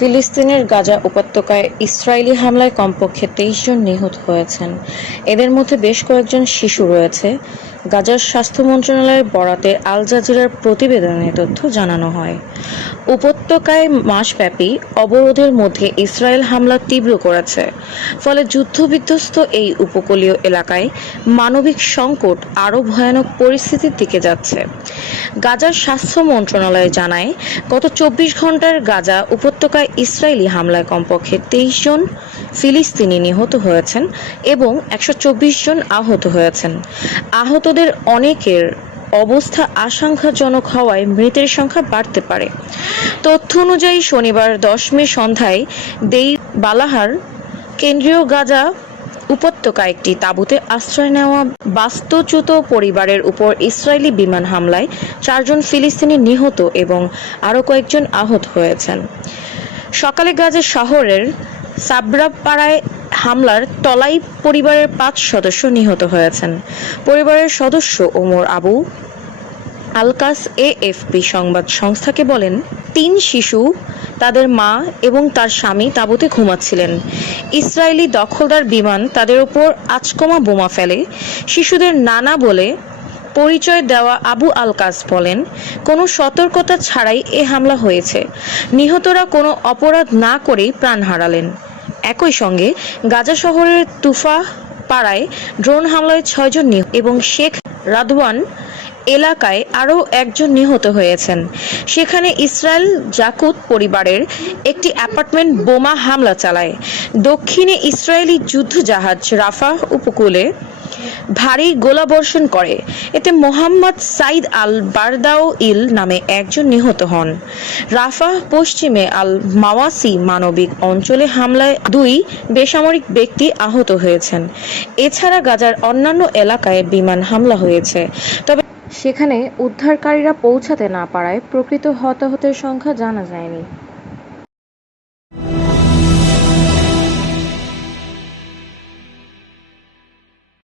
ফিলিস্তিনের গাজা উপত্যকায় ইসরায়েলি হামলায় কমপক্ষে ২৩ জন নিহত হয়েছেন। এদের মধ্যে বেশ কয়েকজন শিশু রয়েছে। গাজার স্বাস্থ্য মন্ত্রণালয়ের বরাতে আল জাজিরার প্রতিবেদনে তথ্য জানানো হয়। উপত্যকায় মাসব্যাপী অবরোধের মধ্যে ইসরায়েল হামলা তীব্র করেছে, ফলে যুদ্ধবিধ্বস্ত এই উপকূলীয় এলাকায় মানবিক সংকট আরও ভয়ানক পরিস্থিতির দিকে যাচ্ছে। গাজার স্বাস্থ্য মন্ত্রণালয় জানায়, গত ২৪ ঘন্টার গাজা উপত্যকায় ইসরায়েলি হামলায় কমপক্ষে ২৩ জন ফিলিস্তিনি নিহত হয়েছেন এবং ১২৪ জন আহত হয়েছেন। আহতদের অনেকের অবস্থা আশঙ্কাজনক হওয়ায় মৃতের সংখ্যা বাড়তে পারে। তথ্য অনুযায়ী শনিবার ১০ মে সন্ধ্যায় দেই বালাহার কেন্দ্রীয় গাজা উপত্যকায় একটি তাঁবুতে আশ্রয় নেওয়া বাস্তুচ্যুত পরিবারের উপর ইসরায়েলি বিমান হামলায় ৪ জন ফিলিস্তিনি নিহত এবং আরও কয়েকজন আহত হয়েছেন। সকালে গাজা শহরের সাবরা পাড়ায় হামলার তলাই পরিবারের ৫ সদস্য নিহত হয়েছেন। পরিবারের সদস্য ওমর আবু আলকাস এএফপি সংবাদ সংস্থাকে বলেন, ৩ শিশু, তাদের মা এবং তার স্বামী তাঁবুতে ঘুমাচ্ছিলেন। ইসরায়েলি দখলদার বিমান তাদের উপর আচকমা বোমা ফেলে। শিশুদের নানা বলে পরিচয় দেওয়া আবু আলকাস বলেন, কোনো সতর্কতা ছাড়াই এ হামলা হয়েছে। নিহতরা কোনো অপরাধ না করেই প্রাণ হারালেন। একই সঙ্গে গাজা শহরের তুফা পাড়ায় ড্রোন হামলায় ৬ জন নিহত এবং শেখ রাদওয়ান এলাকায় আরও একজন নিহত হয়েছেন। সেখানে ইসরায়েল জাকুত পরিবারের একটি অ্যাপার্টমেন্ট বোমা হামলা চালায়। দক্ষিণে ইসরায়েলি যুদ্ধজাহাজ রাফাহ উপকূলে ভারী গোলাবর্ষণ করে। এতে মোহাম্মদ সাইদ আল বারদাউইল নামে একজন নিহত হন। রাফাহ পশ্চিমে আল মাওয়াসি মানবিক অঞ্চলে হামলায় ২ বেসামরিক ব্যক্তি আহত হয়েছেন। এছাড়া গাজার অন্যান্য এলাকায় বিমান হামলা হয়েছে, তবে সেখানে উদ্ধারকারীরা পৌঁছাতে না পারায় প্রকৃত হতাহতের সংখ্যা জানা যায়নি।